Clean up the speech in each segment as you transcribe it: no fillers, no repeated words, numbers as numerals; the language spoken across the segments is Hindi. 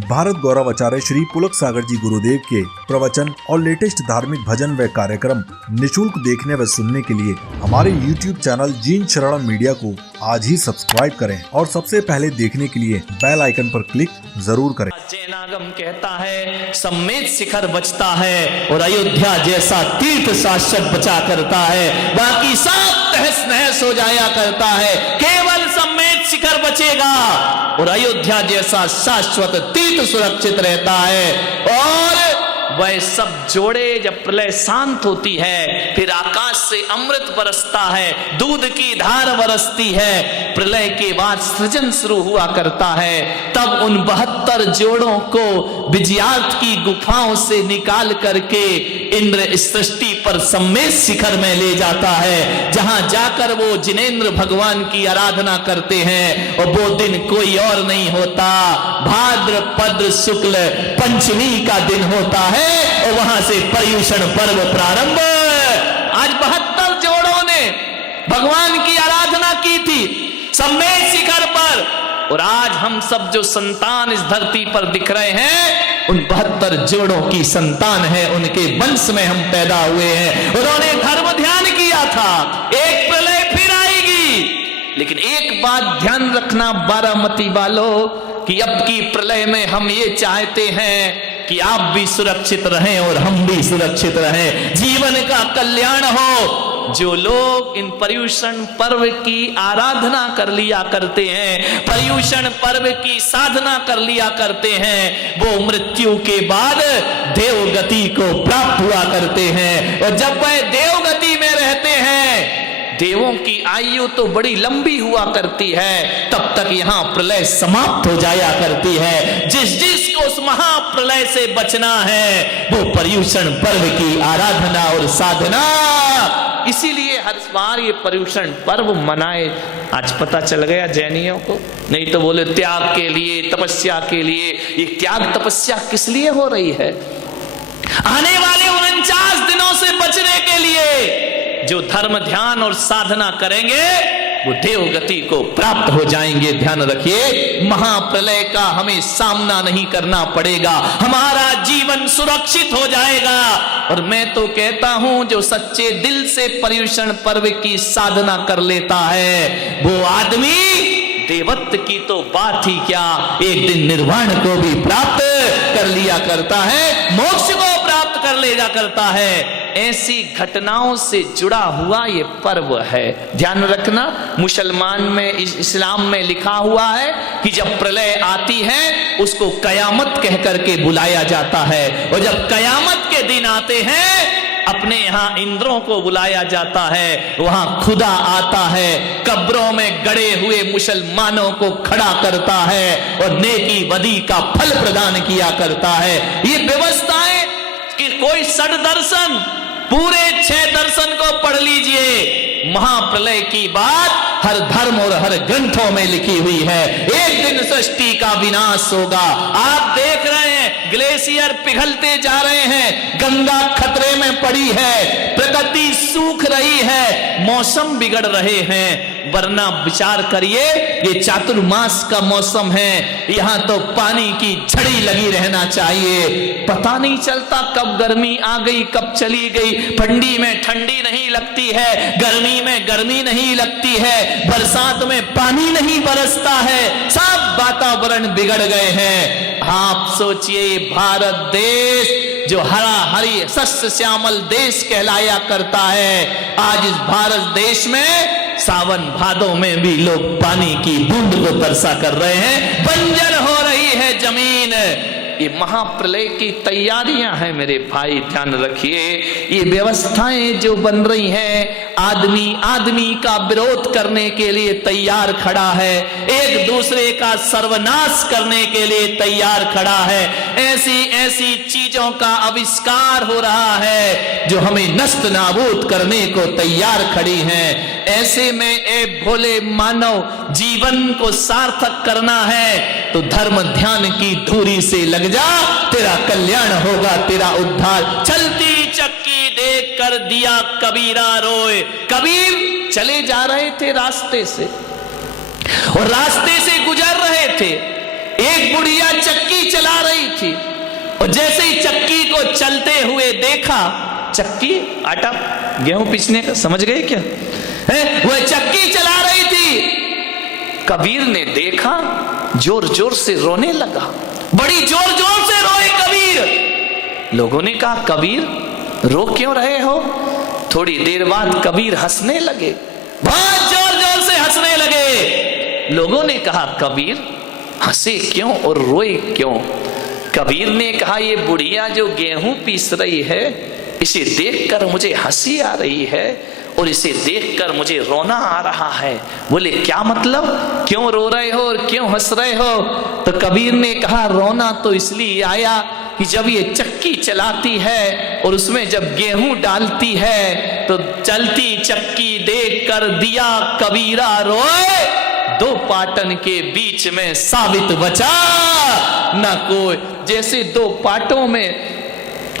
भारत गौरव आचार्य श्री पुलक सागर जी गुरुदेव के प्रवचन और लेटेस्ट धार्मिक भजन व कार्यक्रम निशुल्क देखने व सुनने के लिए हमारे YouTube चैनल जीन शरण मीडिया को आज ही सब्सक्राइब करें और सबसे पहले देखने के लिए बेल आइकन पर क्लिक जरूर करें। जैनागम कहता है सम्मेत शिखर बचता है और अयोध्या जैसा तीर्थ शाश्वत बचा करता है, बाकी सब तहस नहस हो जाया करता है, केवल सम्मेत शिखर बचेगा और अयोध्या जैसा शाश्वत तीर्थ सुरक्षित रहता है। और वह सब जोड़े जब प्रलय शांत होती है, फिर आकाश से अमृत बरसता है, दूध की धार बरसती है, प्रलय के बाद सृजन शुरू हुआ करता है। तब उन 72 जोड़ों को विजयार्थ की गुफाओं से निकाल करके इंद्र इस सृष्टि पर सम्मेत शिखर में ले जाता है, जहां जाकर वो जिनेंद्र भगवान की आराधना करते हैं। और वो दिन कोई और नहीं होता, भाद्रपद शुक्ल पंचमी का दिन होता है और वहां से पर्युषण पर्व प्रारंभ। आज 72 जोड़ों ने भगवान की आराधना की थी सम्मेत शिखर पर, और आज हम सब जो संतान इस धरती पर दिख रहे हैं उन 72 जोड़ों की संतान है, उनके वंश में हम पैदा हुए हैं। उन्होंने धर्म ध्यान किया था, एक प्रलय फिर आएगी, लेकिन एक बात ध्यान रखना बारामती वालों कि अब की प्रलय में हम ये चाहते हैं कि आप भी सुरक्षित रहें और हम भी सुरक्षित रहें, जीवन का कल्याण हो। जो लोग इन पर्युषण पर्व की आराधना कर लिया करते हैं, पर्युषण पर्व की साधना कर लिया करते हैं, वो मृत्यु के बाद देवगति को प्राप्त हुआ करते हैं। और जब वह देवगति में रहते हैं, देवों की आयु तो बड़ी लंबी हुआ करती है, तब तक यहाँ प्रलय समाप्त हो जाया करती है। जिसको उस महाप्रलय से बचना है वो पर्युषण पर्व की आराधना और साधना, इसीलिए हर बार ये पर्युषण पर्व मनाए। आज पता चल गया जैनियों को, नहीं तो बोले त्याग के लिए, तपस्या के लिए। ये त्याग तपस्या किस लिए हो रही है? आने वाले 49 दिनों से बचने के लिए। जो धर्म ध्यान और साधना करेंगे वो देवगति को प्राप्त हो जाएंगे। ध्यान रखिए, महाप्रलय का हमें सामना नहीं करना पड़ेगा, हमारा जीवन सुरक्षित हो जाएगा। और मैं तो कहता हूं जो सच्चे दिल से पर्युषण पर्व की साधना कर लेता है वो आदमी देवत्व की तो बात ही क्या, एक दिन निर्वाण को भी प्राप्त कर लिया करता है, मोक्ष को प्राप्त कर ले जा करता है। ऐसी घटनाओं से जुड़ा हुआ ये पर्व है। ध्यान रखना, मुसलमान में, इस्लाम में लिखा हुआ है कि जब प्रलय आती है उसको कयामत कह करके बुलाया जाता है, और जब कयामत के दिन आते हैं अपने यहाँ इंद्रों को बुलाया जाता है, वहां खुदा आता है, कब्रों में गड़े हुए मुसलमानों को खड़ा करता है और नेकी बदी का फल प्रदान किया करता है। ये व्यवस्थाएं कि कोई 6 दर्शन, पूरे 6 दर्शन को पढ़ लीजिए। महाप्रलय की बात हर धर्म और हर ग्रंथों में लिखी हुई है। एक दिन सृष्टि का विनाश होगा। आप देख रहे हैं ग्लेशियर पिघलते जा रहे हैं, गंगा खतरे में पड़ी है, प्रकृति सूख रही है, मौसम बिगड़ रहे हैं। वरना विचार करिए, ये चातुर्मास का मौसम है, यहाँ तो पानी की झड़ी लगी रहना चाहिए। पता नहीं चलता कब गर्मी आ गई, कब चली गई। ठंडी में ठंडी नहीं लगती है, गर्मी में गर्मी नहीं लगती है, बरसात में पानी नहीं बरसता है, सब वातावरण बिगड़ गए हैं। आप सोचिए, भारत देश जो हरा हरी सस्य श्यामल देश कहलाया करता है, आज इस भारत देश में सावन भादों में भी लोग पानी की बूंद को बरसा कर रहे हैं, बंजर हो रही है जमीन। ये महाप्रलय की तैयारियां हैं मेरे भाई, ध्यान रखिए। ये व्यवस्थाएं जो बन रही हैं, आदमी का विरोध करने के लिए तैयार खड़ा है, एक दूसरे का सर्वनाश करने के लिए तैयार खड़ा है। ऐसी चीजों का आविष्कार हो रहा है जो हमें नष्ट नाबूद करने को तैयार खड़ी हैं। ऐसे में ए भोले मानव, जीवन को सार्थक करना है तो धर्म ध्यान की धूरी से लग जा, तेरा कल्याण होगा, तेरा उद्धार। चलती चक्की देख कर दिया कबीरा रोए। कबीर चले जा रहे थे रास्ते से, और रास्ते से गुजर रहे थे, एक एक बुढ़िया चक्की चला रही थी और जैसे ही चक्की को चलते हुए देखा, चक्की आटा गेहूं पीसने का, समझ गए क्या है? वह चक्की चला रही थी। कबीर ने देखा, जोर जोर से रोने लगा, बड़ी जोर जोर से रोए कबीर। लोगों ने कहा, कबीर रो क्यों रहे हो? थोड़ी देर बाद कबीर हंसने लगे, बहुत जोर जोर से हंसने लगे। लोगों ने कहा, कबीर हंसे क्यों और रोए क्यों? कबीर ने कहा, ये बुढ़िया जो गेहूं पीस रही है, इसे देखकर मुझे हंसी आ रही है और इसे देखकर मुझे रोना आ रहा है। बोले, क्या मतलब, क्यों रो रहे हो और क्यों हंस रहे हो? तो कबीर ने कहा, रोना तो इसलिए आया कि जब ये चक्की चलाती है और उसमें जब गेहूं डालती है तो चलती चक्की देखकर दिया कबीरा रोए, दो पाटन के बीच में साबित बचा न कोई। जैसे दो पाटों में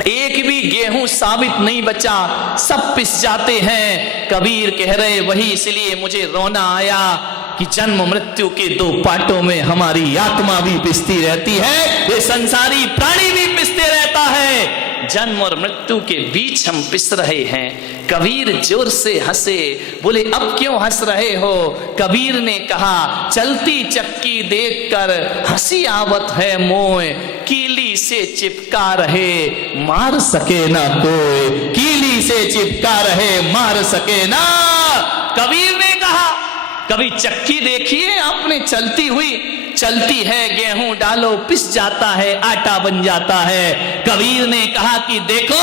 एक भी गेहूं साबित नहीं बचा, सब पिस जाते हैं। कबीर कह रहे, वही इसलिए मुझे रोना आया कि जन्म मृत्यु के दो पाटों में हमारी आत्मा भी पिसती रहती है, ये संसारी प्राणी भी पिसते रहता है। जन्म और मृत्यु के बीच हम पिस रहे हैं। कबीर जोर से हंसे। बोले, अब क्यों हंस रहे हो? कबीर ने कहा, चलती चक्की देखकर हंसी आवत है मोय, कीली से चिपका रहे मार सके ना कोई, कीली से चिपका रहे मार सके ना। कबीर ने कहा, कभी चक्की देखिए आपने चलती हुई? चलती है, गेहूं डालो पिस जाता है, आटा बन जाता है। कबीर ने कहा कि देखो,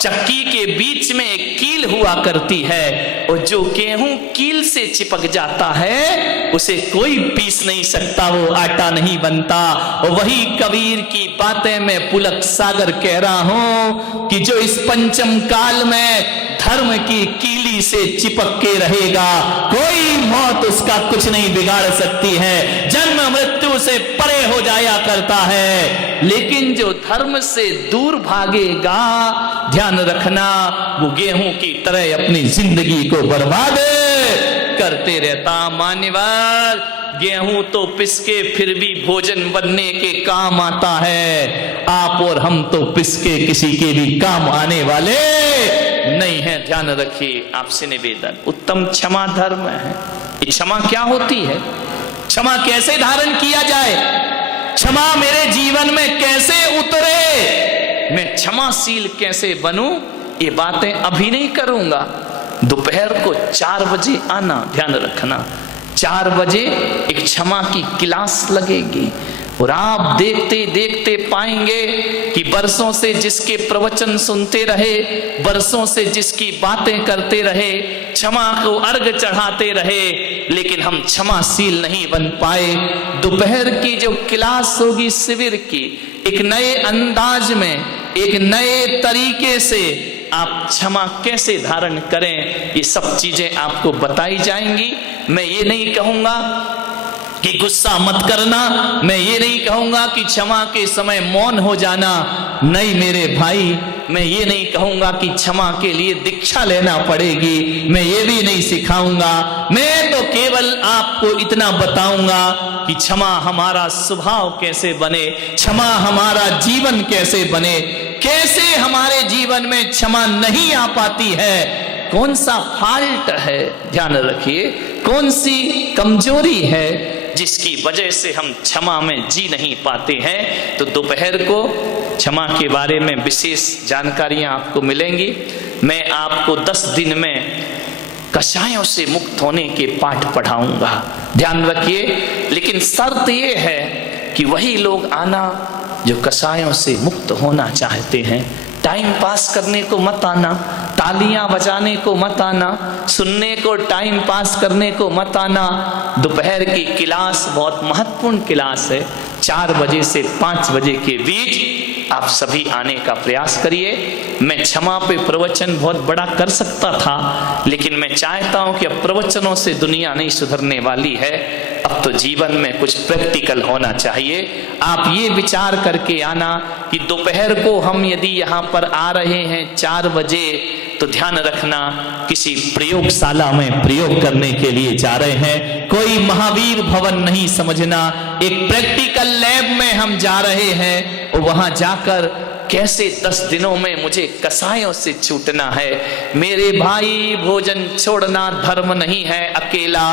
चक्की के बीच में एक कील हुआ करती है और जो गेहूं कील से चिपक जाता है उसे कोई पीस नहीं सकता, वो आटा नहीं बनता। और वही कबीर की बातें मैं पुलक सागर कह रहा हूं कि जो इस पंचम काल में धर्म की कीली से चिपक के रहेगा, कोई मौत उसका कुछ नहीं बिगाड़ सकती है, जन्म मृत्यु से परे हो जाया करता है। लेकिन जो धर्म से दूर भागेगा, ध्यान रखना, वो गेहूं की तरह अपनी जिंदगी को बर्बाद करते रहता। मान्यवर, गेहूं तो पिस के फिर भी भोजन बनने के काम आता है, आप और हम तो पिस के किसी के भी काम आने वाले नहीं है। ध्यान रखिए, आपसे निवेदन, उत्तम क्षमा धर्म है। क्षमा क्या होती है? क्षमा कैसे धारण किया जाए? क्षमा मेरे जीवन में कैसे उतरे? मैं क्षमाशील कैसे बनूं? ये बातें अभी नहीं करूंगा। दोपहर को 4 बजे आना, ध्यान रखना, 4 बजे एक क्षमा की क्लास लगेगी और आप देखते देखते पाएंगे कि बरसों से जिसके प्रवचन सुनते रहे, बरसों से जिसकी बातें करते रहे, क्षमा को अर्घ चढ़ाते रहे, लेकिन हम क्षमाशील नहीं बन पाए। दोपहर की जो क्लास होगी शिविर की, एक नए अंदाज में, एक नए तरीके से आप क्षमा कैसे धारण करें, ये सब चीजें आपको बताई जाएंगी। मैं ये नहीं कहूंगा कि गुस्सा मत करना, मैं ये नहीं कहूंगा कि क्षमा के समय मौन हो जाना, नहीं मेरे भाई, मैं ये नहीं कहूंगा कि क्षमा के लिए दीक्षा लेना पड़ेगी, मैं ये भी नहीं सिखाऊंगा। मैं तो केवल आपको इतना बताऊंगा कि क्षमा हमारा स्वभाव कैसे बने, क्षमा हमारा जीवन कैसे बने, कैसे हमारे जीवन में क्षमा नहीं आ पाती है, कौन सा फॉल्ट है, ध्यान रखिए, कौन सी कमजोरी है जिसकी वजह से हम क्षमा में जी नहीं पाते हैं। तो दोपहर को क्षमा के बारे में विशेष जानकारियां आपको मिलेंगी। मैं आपको 10 दिन में कषायों से मुक्त होने के पाठ पढ़ाऊंगा, ध्यान रखिए। लेकिन शर्त यह है कि वही लोग आना जो कषायों से मुक्त होना चाहते हैं। टाइम पास करने को मत आना, तालियां बजाने को मत आना, सुनने को, टाइम पास करने को मत आना। दोपहर की क्लास बहुत महत्वपूर्ण क्लास है, 4 बजे से 5 बजे के बीच आप सभी आने का प्रयास करिए। मैं क्षमा पे प्रवचन बहुत बड़ा कर सकता था, लेकिन मैं चाहता हूं कि अब प्रवचनों से दुनिया नहीं सुधरने वाली है, अब तो जीवन में कुछ प्रैक्टिकल होना चाहिए। आप ये विचार करके आना कि दोपहर को हम यदि यहाँ पर आ रहे हैं 4 बजे, तो ध्यान रखना, किसी प्रयोगशाला में प्रयोग करने के लिए जा रहे हैं, कोई महावीर भवन नहीं समझना, एक प्रैक्टिकल लैब में हम जा रहे हैं और वहां जाकर कैसे 10 दिनों में मुझे कसायों से छूटना है। मेरे भाई, भोजन छोड़ना धर्म नहीं है अकेला,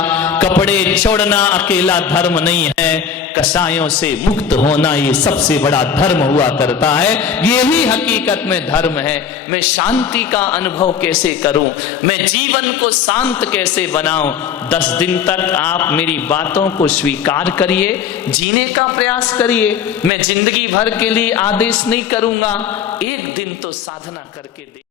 कपड़े छोड़ना अकेला धर्म नहीं है, कसायों से मुक्त होना ये सबसे बड़ा धर्म हुआ करता है। यही हकीकत में धर्म है। मैं शांति का अनुभव कैसे करूं, मैं जीवन को शांत कैसे बनाऊं। 10 दिन तक आप मेरी बातों को स्वीकार करिए, जीने का प्रयास करिए। मैं जिंदगी भर के लिए आदेश नहीं करूंगा, एक दिन तो साधना करके दे।